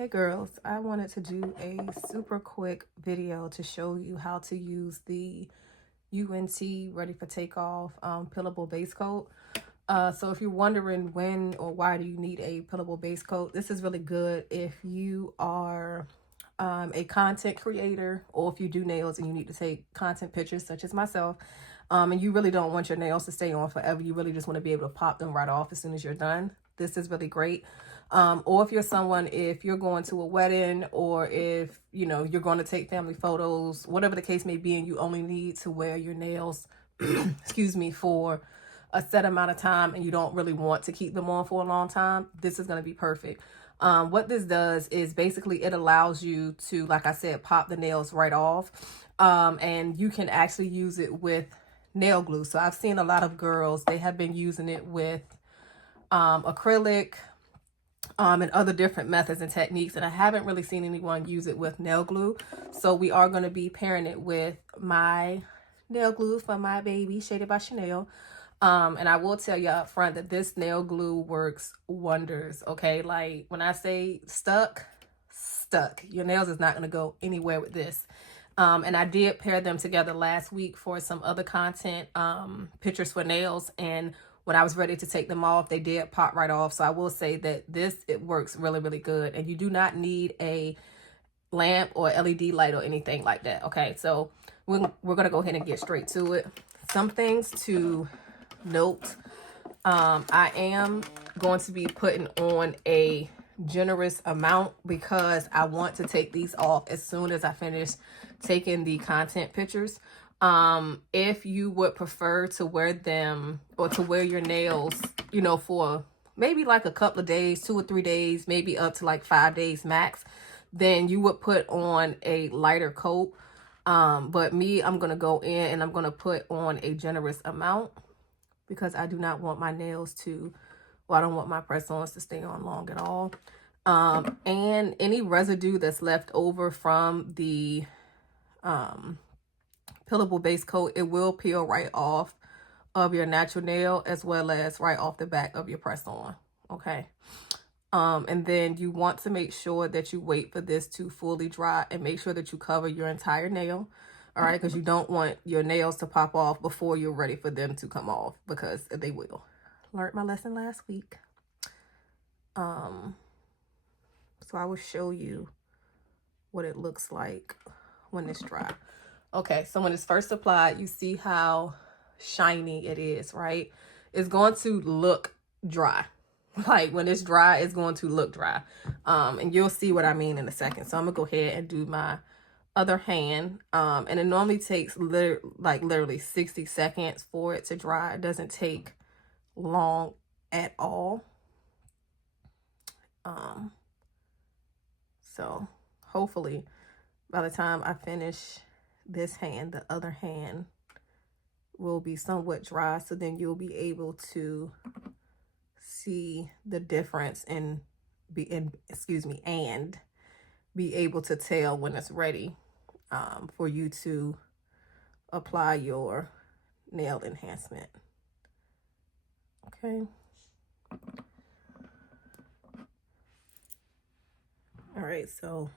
Hey girls, I wanted to do a super quick video to show you how to use the UNT Ready for Takeoff peelable base coat. So if you're wondering when or why do you need a peelable base coat, this is really good if you are a content creator, or if you do nails and you need to take content pictures such as myself, and you really don't want your nails to stay on forever. You really just want to be able to pop them right off as soon as you're done. This is really great. Or if you're someone, if you're going to a wedding, or if, you know, you're going to take family photos, whatever the case may be, and you only need to wear your nails, excuse me, for a set amount of time and you don't really want to keep them on for a long time, this is going to be perfect. What this does is basically it allows you to, like I said, pop the nails right off. And you can actually use it with nail glue. So I've seen a lot of girls, they have been using it with acrylic, and other different methods and techniques, and I haven't really seen anyone use it with nail glue. So we are going to be pairing it with my nail glue for my baby, Shaded by Chanel. And I will tell you up front that this nail glue works wonders. Okay, like when I say stuck, your nails is not going to go anywhere with this. And I did pair them together last week for some other content pictures for nails, and when I was ready to take them off, they did pop right off. So I will say that it works really, really good. And you do not need a lamp or LED light or anything like that. Okay, so we're going to go ahead and get straight to it. Some things to note. I am going to be putting on a generous amount because I want to take these off as soon as I finish taking the content pictures. If you would prefer to wear them, or to wear your nails, you know, for maybe like a couple of days, 2 or 3 days, maybe up to like 5 days max, then you would put on a lighter coat. But me, I'm going to go in and I'm going to put on a generous amount because I do not want my nails to, well, I don't want my press-ons to stay on long at all. And any residue that's left over from the, peelable base coat, it will peel right off of your natural nail as well as right off the back of your press on. Okay. And then you want to make sure that you wait for this to fully dry and make sure that you cover your entire nail. All right, because you don't want your nails to pop off before you're ready for them to come off, because they will. Learned my lesson last week. So I will show you what it looks like when it's dry. Okay, so when it's first applied, you see how shiny it is, right? It's going to look dry. Like when it's dry, it's going to look dry. And you'll see what I mean in a second. So I'm gonna go ahead and do my other hand. And it normally takes literally 60 seconds for it to dry. It doesn't take long at all. So hopefully by the time I finish this hand, the other hand will be somewhat dry, so then you'll be able to see the difference and be able to tell when it's ready for you to apply your nail enhancement. Okay. All right, so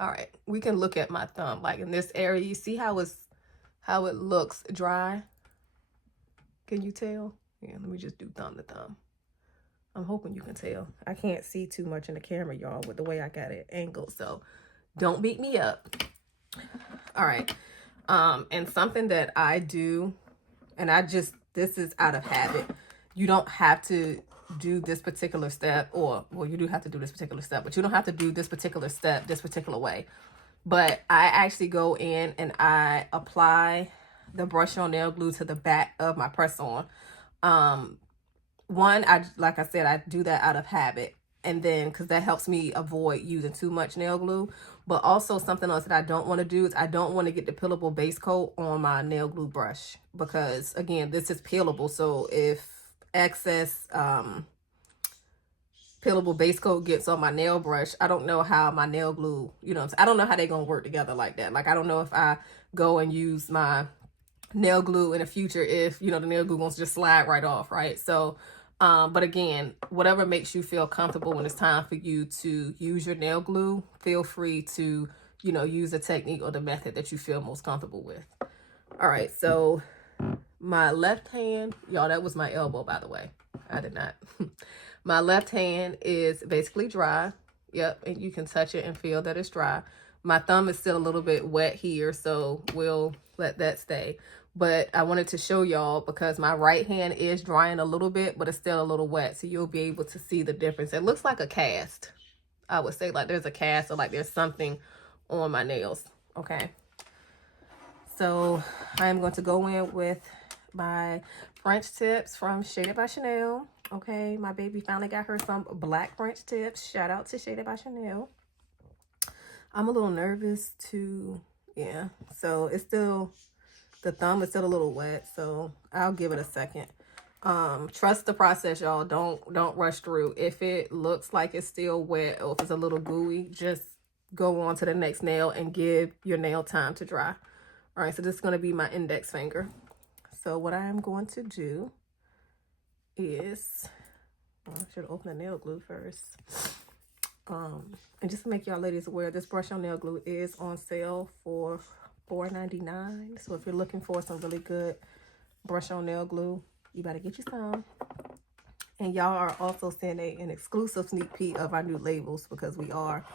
all right, we can look at my thumb. Like in this area, you see how it looks dry? Can you tell? Yeah, let me just do thumb to thumb. I'm hoping you can tell. I can't see too much in the camera, y'all, with the way I got it angled, so don't beat me up. All right, and something that I do, and this is out of habit. You don't have to do this particular step, or, well, you do have to do this particular step, but you don't have to do this particular step this particular way. But I actually go in and I apply the brush on nail glue to the back of my press on. Like I said, I do that out of habit, and then because that helps me avoid using too much nail glue. But also something else that I don't want to do is I don't want to get the peelable base coat on my nail glue brush, because again, this is peelable. So if excess peelable base coat gets on my nail brush, I don't know how my nail glue, you know, I don't know how they're gonna work together like that. Like I don't know if I go and use my nail glue in the future, if, you know, the nail glue wants to just slide right off, right? So But again, whatever makes you feel comfortable when it's time for you to use your nail glue, feel free to, you know, use the technique or the method that you feel most comfortable with. All right, so my left hand, y'all, that was my elbow, by the way. I did not. My left hand is basically dry. Yep, and you can touch it and feel that it's dry. My thumb is still a little bit wet here, so we'll let that stay. But I wanted to show y'all because my right hand is drying a little bit, but it's still a little wet, so you'll be able to see the difference. It looks like a cast. I would say like there's a cast or like there's something on my nails, okay? So I'm going to go in with my French tips from Shaded by Chanel. Okay, my baby finally got her some black French tips. Shout out to Shaded by Chanel. I'm a little nervous to, yeah. So it's still, the thumb is still a little wet. So I'll give it a second. Trust the process, y'all. Don't rush through. If it looks like it's still wet or if it's a little gooey, just go on to the next nail and give your nail time to dry. All right, so this is going to be my index finger. So what I'm going to do is, well, I should open the nail glue first. And just to make y'all ladies aware, this brush on nail glue is on sale for $4.99. So if you're looking for some really good brush on nail glue, you better get you some. And y'all are also seeing an exclusive sneak peek of our new labels because we are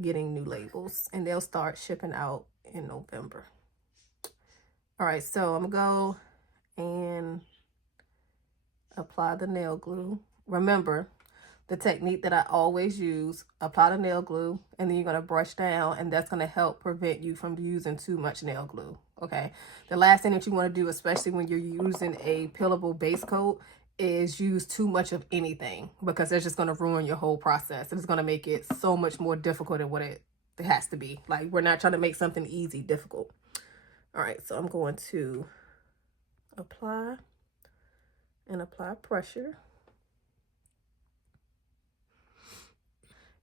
getting new labels and they'll start shipping out in November. All right, so I'm gonna go and apply the nail glue. Remember the technique that I always use: apply the nail glue and then you're gonna brush down, and that's gonna help prevent you from using too much nail glue. Okay, the last thing that you want to do, especially when you're using a peelable base coat, is use too much of anything, because that's just going to ruin your whole process. It's going to make it so much more difficult than what it has to be. Like, we're not trying to make something easy difficult. All right, so I'm going to apply pressure.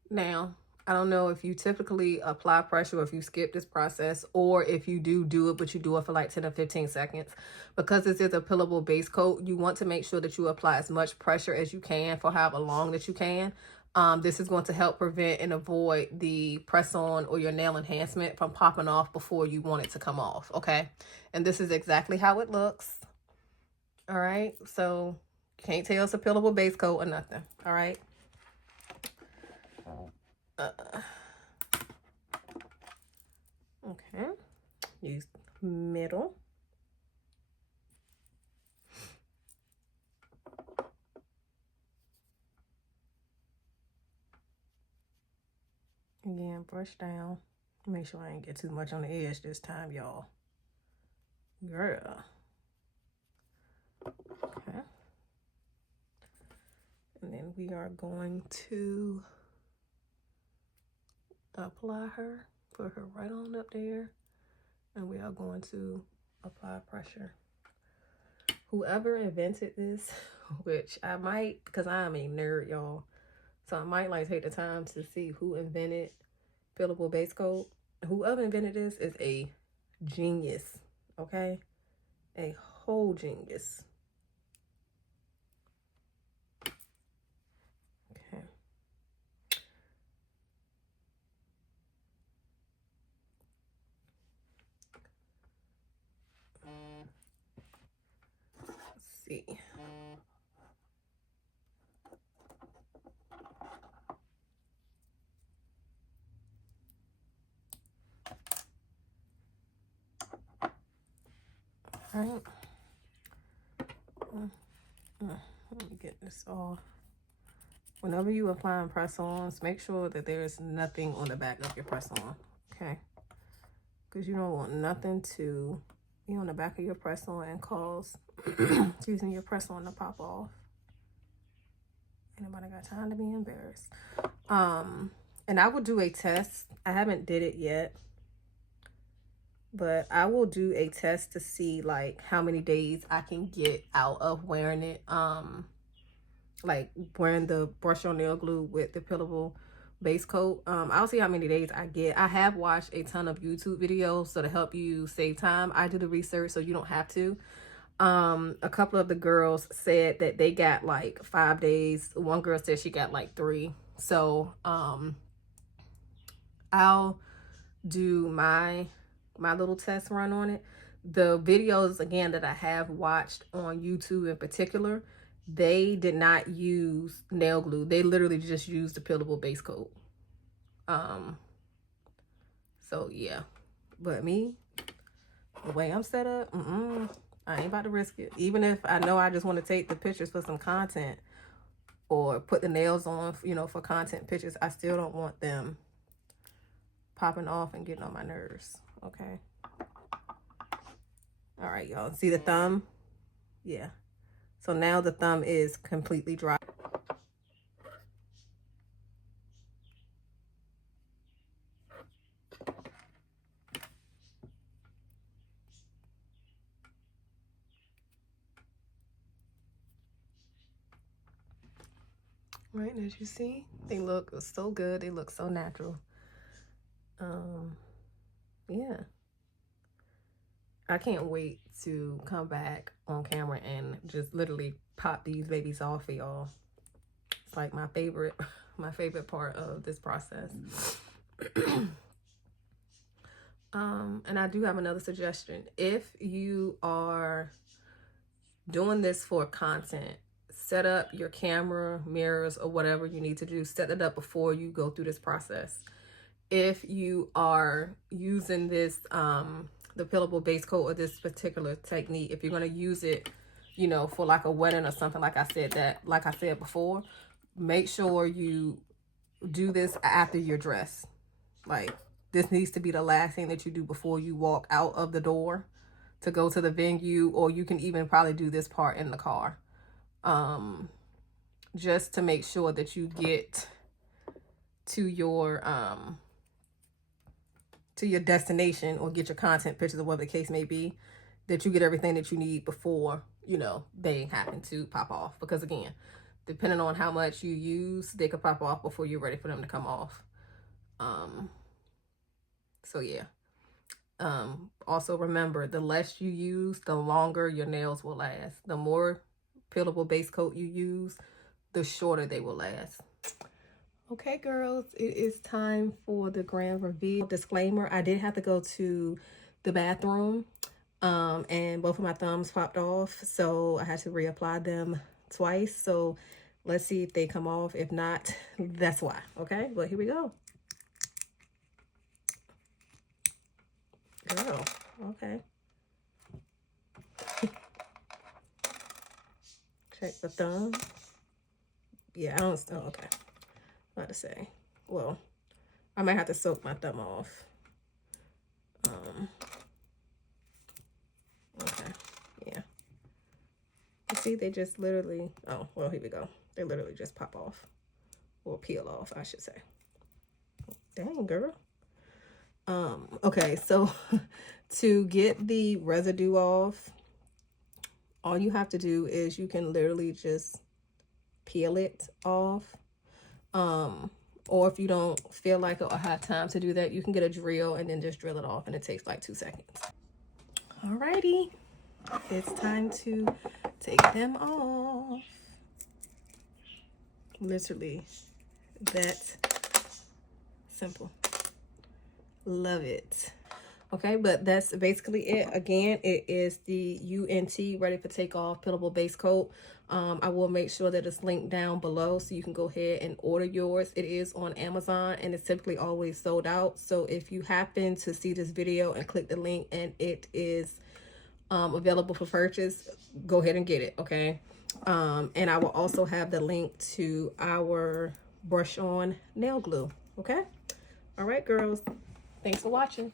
Now, I don't know if you typically apply pressure or if you skip this process, or if you do it, but you do it for like 10 or 15 seconds. Because this is a peelable base coat, you want to make sure that you apply as much pressure as you can for however long that you can. This is going to help prevent and avoid the press-on or your nail enhancement from popping off before you want it to come off, okay? And this is exactly how it looks. All right, so you can't tell it's a peelable base coat or nothing, all right? Okay, use middle. Again, brush down. Make sure I ain't get too much on the edge this time, y'all. Girl. Okay. And then we are going to apply her, put her right on up there, and we are going to apply pressure. Whoever invented this, which I might, because I am a nerd, y'all, so I might like take the time to see who invented peelable base coat. Whoever invented this is a genius, okay? A whole genius. Okay. Let's see. All right. Let me get this off. Whenever you applying press-ons, make sure that there's nothing on the back of your press-on, okay? Because you don't want nothing to be on the back of your press-on and cause, excuse me, your press-on to pop off. Anybody got time to be embarrassed? And I will do a test. I haven't did it yet, but I will do a test to see like how many days I can get out of wearing it. Like wearing the brush on nail glue with the peelable base coat. I'll see how many days I get. I have watched a ton of YouTube videos so to help you save time. I do the research so you don't have to. A couple of the girls said that they got like 5 days. One girl said she got like 3. So I'll do my little test run on it. The videos, again, that I have watched on YouTube in particular, they did not use nail glue. They literally just used the peelable base coat. So yeah, but me, the way I'm set up, I ain't about to risk it. Even if I know I just want to take the pictures for some content or put the nails on, you know, for content pictures, I still don't want them popping off and getting on my nerves. Okay. All right, y'all. See the thumb? Yeah. So now the thumb is completely dry. Right, and as you see, they look so good. They look so natural. Yeah. I can't wait to come back on camera and just literally pop these babies off for y'all. It's like my favorite part of this process. And I do have another suggestion. If you are doing this for content, set up your camera, mirrors, or whatever you need to do. Set it up before you go through this process. If you are using this, the peelable base coat or this particular technique, if you're going to use it, you know, for like a wedding or something, like I said before, make sure you do this after your dress. Like, this needs to be the last thing that you do before you walk out of the door to go to the venue, or you can even probably do this part in the car. Just to make sure that you get to your destination, or get your content pictures, or whatever the case may be, that you get everything that you need before, you know, they happen to pop off. Because again, depending on how much you use, they could pop off before you're ready for them to come off. So yeah. Also remember, the less you use, the longer your nails will last. The more peelable base coat you use, the shorter they will last. Okay, girls, it is time for the grand reveal. Disclaimer, I did have to go to the bathroom, and both of my thumbs popped off, so I had to reapply them twice. So let's see if they come off. If not, that's why. Okay, well, here we go. Girl, okay. Check the thumb. Yeah, I don't, oh, okay. About to say, well, I might have to soak my thumb off. Okay, yeah. You see, they just literally, oh, well, here we go. They literally just pop off, or peel off, I should say. Dang, girl. Okay, so to get the residue off, all you have to do is you can literally just peel it off. Or if you don't feel like or have time to do that, you can get a drill and then just drill it off, and it takes like 2 seconds. Alrighty, it's time to take them off. Literally that simple. Love it. Okay, but that's basically it. Again, it is the UNT Ready for Takeoff Peelable Base Coat. I will make sure that it's linked down below so you can go ahead and order yours. It is on Amazon, and it's typically always sold out. So if you happen to see this video and click the link and it is available for purchase, go ahead and get it, okay? And I will also have the link to our brush on nail glue, okay? All right, girls. Thanks for watching.